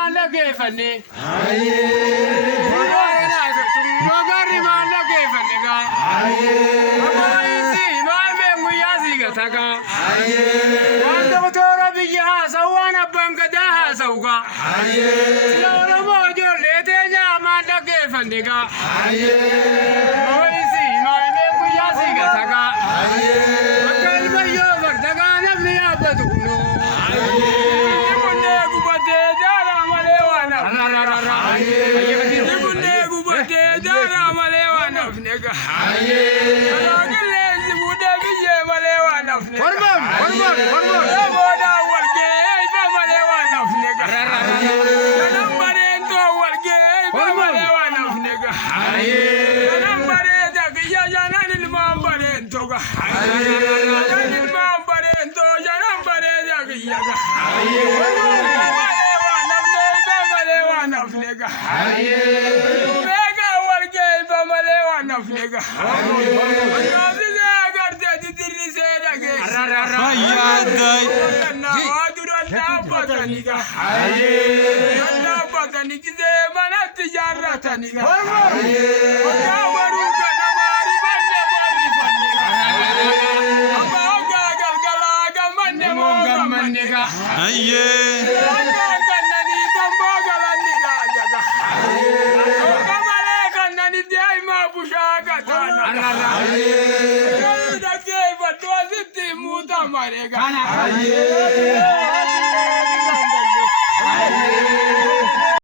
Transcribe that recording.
maalla geeffanne. Magari maalla geeffanne gaa. Abbooyinsi maamee guyyaa siigata gaa. Waan doktora biyya haasa'u waan abbaan gadaa haasa'u gaa. Sila Oromoo ijoollee teenyaa maalla geeffanne gaa. Abbooyinsi maamee guyyaa siigata gaa. Akka ilma yoo farda gaa namni yaabbatu kunoo.